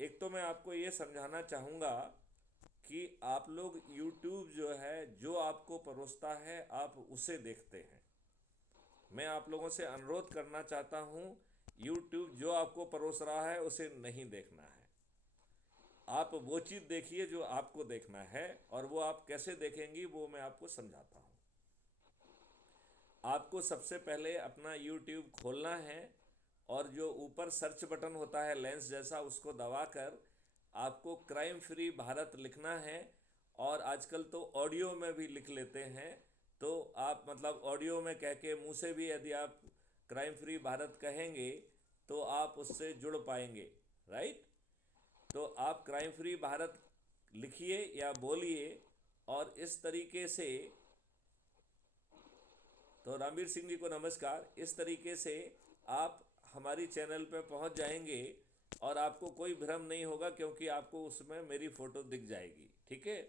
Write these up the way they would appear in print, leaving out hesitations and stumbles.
एक तो मैं आपको ये समझाना चाहूँगा कि आप लोग YouTube जो है, जो आपको परोसता है आप उसे देखते हैं। मैं आप लोगों से अनुरोध करना चाहता हूँ, YouTube जो आपको परोस रहा है उसे नहीं देखना है। आप वो चीज़ देखिए जो आपको देखना है, और वो आप कैसे देखेंगी वो मैं आपको समझाता हूँ। आपको सबसे पहले अपना YouTube खोलना है, और जो ऊपर सर्च बटन होता है लेंस जैसा, उसको दबाकर आपको क्राइम फ्री भारत लिखना है। और आजकल तो ऑडियो में भी लिख लेते हैं, तो आप मतलब ऑडियो में कह के मुंह से भी यदि आप क्राइम फ्री भारत कहेंगे तो आप उससे जुड़ पाएंगे। राइट। तो आप क्राइम फ्री भारत लिखिए या बोलिए, और इस तरीके से, तो रामवीर सिंह जी को नमस्कार, इस तरीके से आप हमारी चैनल पे पहुंच जाएंगे, और आपको कोई भ्रम नहीं होगा क्योंकि आपको उसमें मेरी फ़ोटो दिख जाएगी। ठीक है।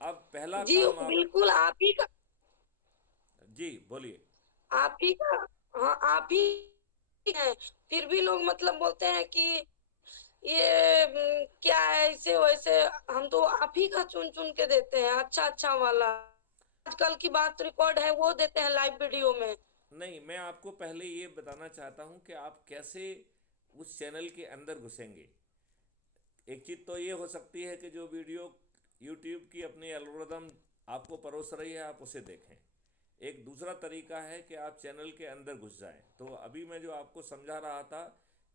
अब पहला जी काम आप, बिल्कुल आप ही का, जी बोलिए। आप ही का, हाँ आप ही हैं। फिर भी लोग मतलब बोलते हैं कि ये क्या है ऐसे वैसे। हम तो आप ही का चुन चुन के देते हैं, अच्छा अच्छा वाला। आजकल की बात रिकॉर्ड है वो देते हैं लाइव वीडियो में। नहीं, मैं आपको पहले ये बताना चाहता हूँ कि आप कैसे उस चैनल के अंदर घुसेंगे। एक चीज़ तो ये हो सकती है कि जो वीडियो यूट्यूब की अपनी एल्गोरिदम आपको परोस रही है आप उसे देखें। एक दूसरा तरीका है कि आप चैनल के अंदर घुस जाएं। तो अभी मैं जो आपको समझा रहा था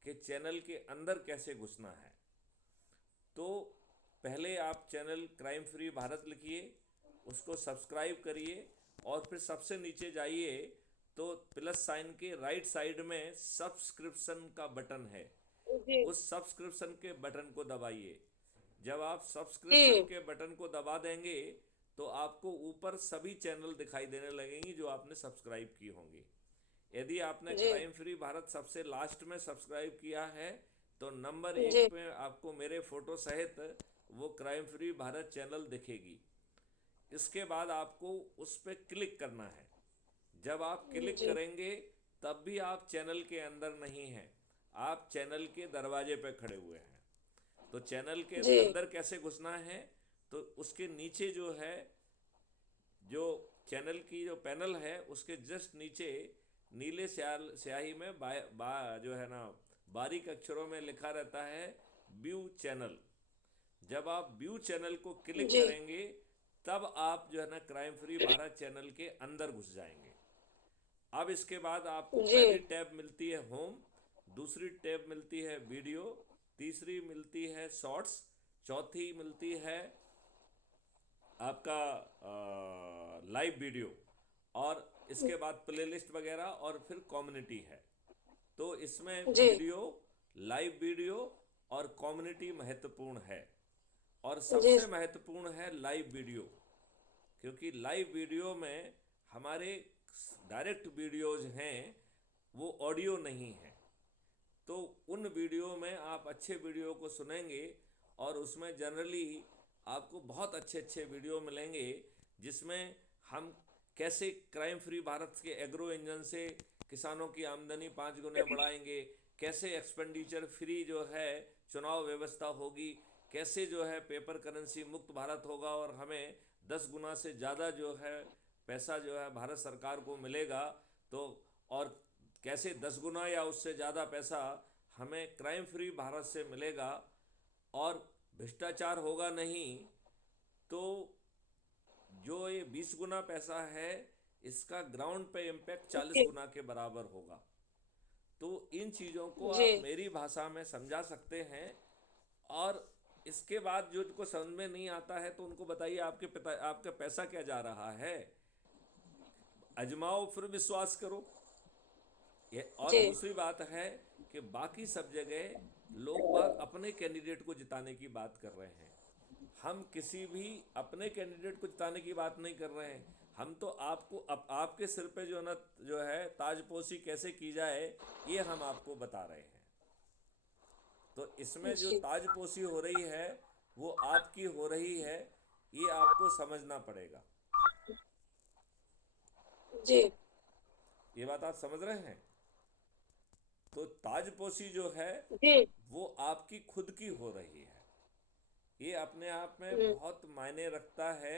कि चैनल के अंदर कैसे घुसना है, तो पहले आप चैनल क्राइम फ्री भारत लिखिए, उसको सब्सक्राइब करिए, और फिर सबसे नीचे जाइए तो प्लस साइन के राइट साइड में सब्सक्रिप्शन का बटन है। जी उस सब्सक्रिप्शन के बटन को दबाइए। जब आप सब्सक्रिप्शन जी के बटन को दबा देंगे तो आपको ऊपर सभी चैनल दिखाई देने लगेंगी जो आपने सब्सक्राइब की होंगी। यदि आपने जी क्राइम फ्री भारत सबसे लास्ट में सब्सक्राइब किया है तो नंबर एक जी पे आपको मेरे फोटो सहित वो क्राइम फ्री भारत चैनल दिखेगी। इसके बाद आपको उस पर क्लिक करना है। जब आप क्लिक जी करेंगे तब भी आप चैनल के अंदर नहीं हैं, आप चैनल के दरवाजे पर खड़े हुए हैं। तो चैनल के जी अंदर कैसे घुसना है, तो उसके नीचे जो है, जो चैनल की जो पैनल है उसके जस्ट नीचे नीले स्याही में जो है ना, बारीक अक्षरों में लिखा रहता है व्यू चैनल। जब आप व्यू चैनल को क्लिक जी करेंगे तब आप जो है ना क्राइम फ्री भारत चैनल के अंदर घुस जाएंगे। अब इसके बाद आपको जी पहली टैब मिलती है होम, दूसरी टैब मिलती है वीडियो, तीसरी मिलती है शॉर्ट्स, चौथी मिलती है आपका लाइव वीडियो, और इसके बाद प्लेलिस्ट वगैरह, और फिर कम्युनिटी है। तो इसमें जी वीडियो, लाइव वीडियो और कम्युनिटी महत्वपूर्ण है। और जी सबसे महत्वपूर्ण है लाइव वीडियो, क्योंकि लाइव वीडियो में हमारे डायरेक्ट वीडियोज हैं, वो ऑडियो नहीं है। तो उन वीडियो में आप अच्छे वीडियो को सुनेंगे, और उसमें जनरली आपको बहुत अच्छे अच्छे वीडियो मिलेंगे जिसमें हम कैसे क्राइम फ्री भारत के एग्रो इंजन से किसानों की आमदनी 5 गुने बढ़ाएंगे, कैसे एक्सपेंडिचर फ्री जो है चुनाव व्यवस्था होगी, कैसे जो है पेपर करेंसी मुक्त भारत होगा और हमें 10 गुना से ज़्यादा जो है पैसा जो है भारत सरकार को मिलेगा। तो और कैसे 10 गुना या उससे ज़्यादा पैसा हमें क्राइम फ्री भारत से मिलेगा, और भ्रष्टाचार होगा नहीं। तो जो ये 20 गुना पैसा है इसका ग्राउंड पे इम्पैक्ट 40 गुना के बराबर होगा। तो इन चीज़ों को जी आप मेरी भाषा में समझा सकते हैं। और इसके बाद जो उनको समझ में नहीं आता है तो उनको बताइए आपके पिता आपका पैसा क्या जा रहा है, अजमाओ फिर विश्वास करो। ये और जी दूसरी बात है कि बाकी सब जगह लोग बाग अपने कैंडिडेट को जिताने की बात कर रहे हैं। हम किसी भी अपने कैंडिडेट को जिताने की बात नहीं कर रहे हैं। हम तो आपको आपके सिर पे जो ना जो है ताजपोशी कैसे की जाए ये हम आपको बता रहे हैं। तो इसमें जो जी ताजपोशी हो रही है वो आपकी हो रही है, ये आपको समझना पड़ेगा। जी ये बात आप समझ रहे हैं। तो ताजपोशी जो है जी। वो आपकी खुद की हो रही है। ये अपने आप में हम्म, बहुत मायने रखता है।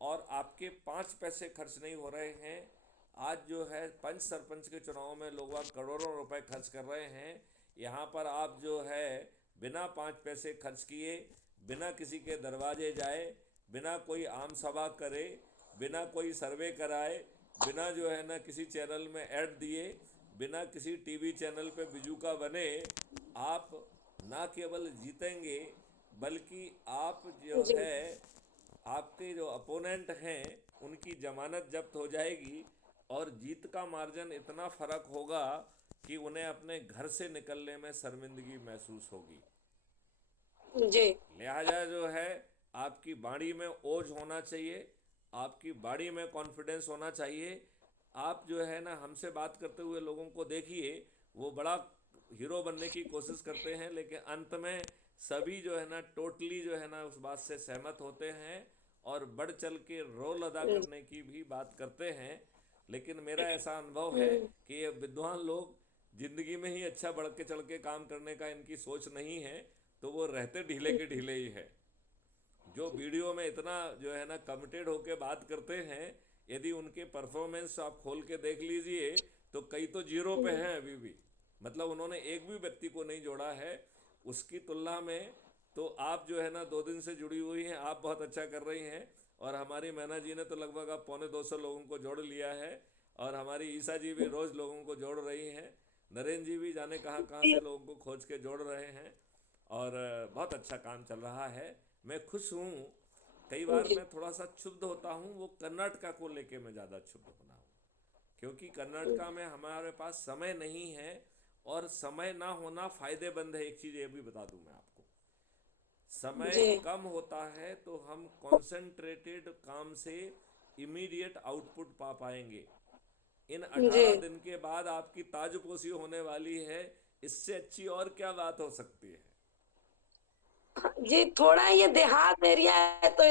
और आपके 5 पैसे खर्च नहीं हो रहे हैं। आज जो है पंच सरपंच के चुनाव में लोग आप करोड़ों रुपए खर्च कर रहे हैं। यहाँ पर आप जो है बिना 5 पैसे खर्च किए, बिना किसी के दरवाजे जाए, बिना कोई आम सभा करे, बिना कोई सर्वे कराए, बिना जो है ना किसी चैनल में ऐड दिए, बिना किसी टीवी चैनल पे बिजूका बने, आप ना केवल जीतेंगे बल्कि आप जो जी। है आपके जो अपोनेंट हैं उनकी जमानत जब्त हो जाएगी। और जीत का मार्जिन इतना फर्क होगा कि उन्हें अपने घर से निकलने में शर्मिंदगी महसूस होगी। जी। लिहाजा जो है आपकी बाड़ी में ओज होना चाहिए, आपकी बाड़ी में कॉन्फिडेंस होना चाहिए। आप जो है ना हमसे बात करते हुए लोगों को देखिए, वो बड़ा हीरो बनने की कोशिश करते हैं, लेकिन अंत में सभी जो है ना टोटली जो है ना उस बात से सहमत होते हैं और बढ़ चल के रोल अदा करने की भी बात करते हैं। लेकिन मेरा ऐसा अनुभव है हम्म, कि ये विद्वान लोग जिंदगी में ही अच्छा बढ़ के चढ़ के काम करने का इनकी सोच नहीं है, तो वो रहते ढीले के ढीले ही है। जो वीडियो में इतना जो है ना कमिटेड होके बात करते हैं, यदि उनके परफॉर्मेंस आप खोल के देख लीजिए तो कई तो जीरो पे हैं अभी भी। मतलब उन्होंने एक भी व्यक्ति को नहीं जोड़ा है। उसकी तुलना में तो आप जो है ना 2 दिन से जुड़ी हुई हैं, आप बहुत अच्छा कर रही हैं। और हमारी मैना जी ने तो लगभग अब 250 लोगों को जोड़ लिया है। और हमारी ईसा जी भी रोज़ लोगों को जोड़ रही हैं। नरेंद्र जी भी जाने कहाँ कहाँ से लोगों को खोज के जोड़ रहे हैं। और बहुत अच्छा काम चल रहा है। मैं खुश हूँ। कई बार जी। मैं थोड़ा सा क्षुब्ध होता हूँ, वो कर्नाटका को लेके मैं ज़्यादा क्षुब्ध होना हूँ। क्योंकि कर्नाटका में हमारे पास समय नहीं है। और समय ना होना फ़ायदेमंद है। एक चीज़ ये भी बता दूँ मैं आपको, समय जी। कम होता है तो हम कंसंट्रेटेड काम से इमीडिएट आउटपुट पा पाएंगे। इन जी। 18 दिन के बाद आपकी ताजपोशी होने वाली है। इससे अच्छी और क्या बात हो सकती है। जी, थोड़ा ये देहात एरिया है तो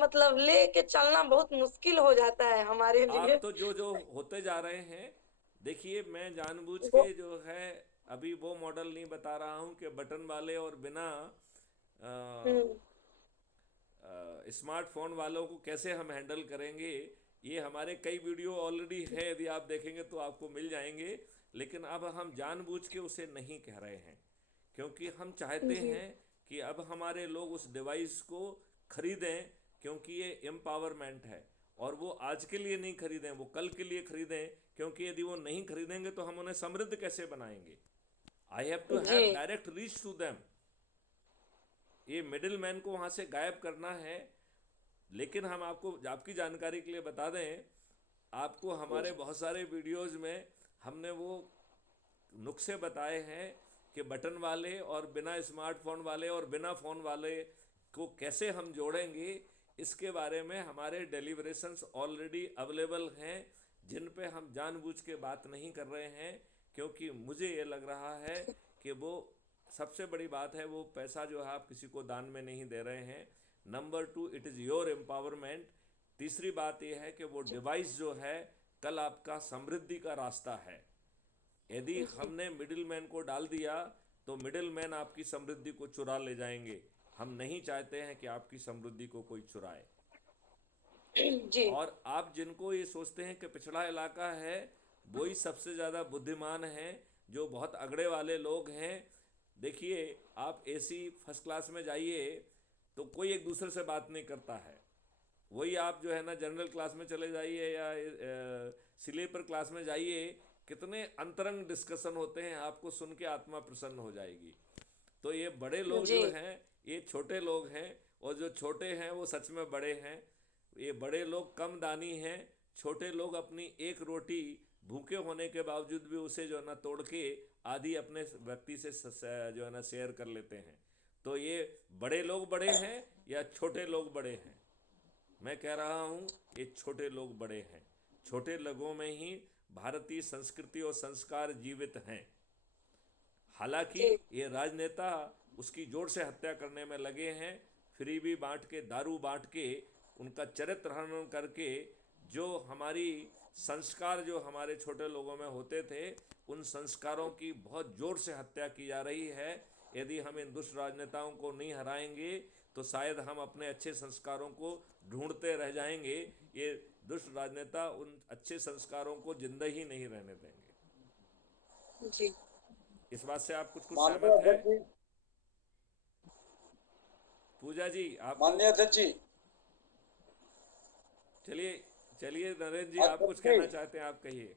मतलब लेके चलना बहुत मुश्किल हो जाता है हमारे आप लिए। तो जो जो होते जा रहे हैं, देखिए मैं जानबूझ वो के जो है अभी वो मॉडल नहीं बता रहा हूँ कि बटन वाले और बिना हम्म, स्मार्टफोन वालों को कैसे हम हैंडल करेंगे। ये हमारे कई वीडियो ऑलरेडी है, यदि आप देखेंगे तो आपको मिल जाएंगे। लेकिन अब हम जानबूझ के उसे नहीं कह रहे हैं, क्योंकि हम चाहते जी। हैं कि अब हमारे लोग उस डिवाइस को खरीदें। क्योंकि ये एम्पावरमेंट है। और वो आज के लिए नहीं खरीदें, वो कल के लिए खरीदें। क्योंकि यदि वो नहीं खरीदेंगे तो हम उन्हें समृद्ध कैसे बनाएंगे। आई हैव टू जी। Have direct reach to them. ये मिडिल मैन को वहाँ से गायब करना है। लेकिन हम आपको आपकी जानकारी के लिए बता दें, आपको हमारे बहुत सारे वीडियोज़ में हमने वो नुस्खे बताए हैं कि बटन वाले और बिना स्मार्टफोन वाले और बिना फ़ोन वाले को कैसे हम जोड़ेंगे। इसके बारे में हमारे डेलीब्रेशंस ऑलरेडी अवेलेबल हैं, जिन पे हम जानबूझ के बात नहीं कर रहे हैं। क्योंकि मुझे ये लग रहा है कि वो सबसे बड़ी बात है, वो पैसा जो है आप किसी को दान में नहीं दे रहे हैं। Number 2, it is your empowerment. तीसरी बात यह है कि वो डिवाइस जो है कल आपका समृद्धि का रास्ता है। यदि हमने मिडिल मैन को डाल दिया तो मिडिल मैन आपकी समृद्धि को चुरा ले जाएंगे। हम नहीं चाहते हैं कि आपकी समृद्धि को कोई चुराए। जी। और आप जिनको ये सोचते हैं कि पिछड़ा इलाका है, वही सबसे ज़्यादा बुद्धिमान हैं, जो बहुत अगड़े वाले लोग हैं। देखिए, आप एसी फर्स्ट क्लास में जाइए तो कोई एक दूसरे से बात नहीं करता है। वही आप जो है ना जनरल क्लास में चले जाइए या स्लीपर क्लास में जाइए, कितने अंतरंग डिस्कशन होते हैं, आपको सुन के आत्मा प्रसन्न हो जाएगी। तो ये बड़े लोग जी। जो हैं, ये छोटे लोग हैं। और जो छोटे हैं वो सच में बड़े हैं। ये बड़े लोग कम दानी हैं। छोटे लोग अपनी एक रोटी भूखे होने के बावजूद भी उसे जो है ना तोड़ के आधी अपने व्यक्ति से जो है ना शेयर कर लेते हैं। तो ये बड़े लोग बड़े हैं या छोटे लोग बड़े हैं? मैं कह रहा हूँ ये छोटे लोग बड़े हैं। छोटे लोगों में ही भारतीय संस्कृति और संस्कार जीवित हैं। हालांकि जी। ये राजनेता उसकी जोर से हत्या करने में लगे हैं। फ्री भी बांट के, दारू बांट के, उनका चरित्र हनन करके जो हमारी संस्कार जो हमारे छोटे लोगों में होते थे, उन संस्कारों की बहुत जोर से हत्या की जा रही है। यदि हम इन दुष्ट राजनेताओं को नहीं हराएंगे तो शायद हम अपने अच्छे संस्कारों को ढूंढते रह जाएंगे। ये दुष्ट राजनेता उन अच्छे संस्कारों को जिंदा ही नहीं रहने देंगे। जी। इस बात से आप कुछ माननीय सहमत हैं? अध्यक्ष जी, पूजा जी आप तो माननीय अध्यक्ष जी, चलिए चलिए, नरेंद्र जी आप कुछ अध्यक्ष कहना जी, चाहते हैं, आप कहिए।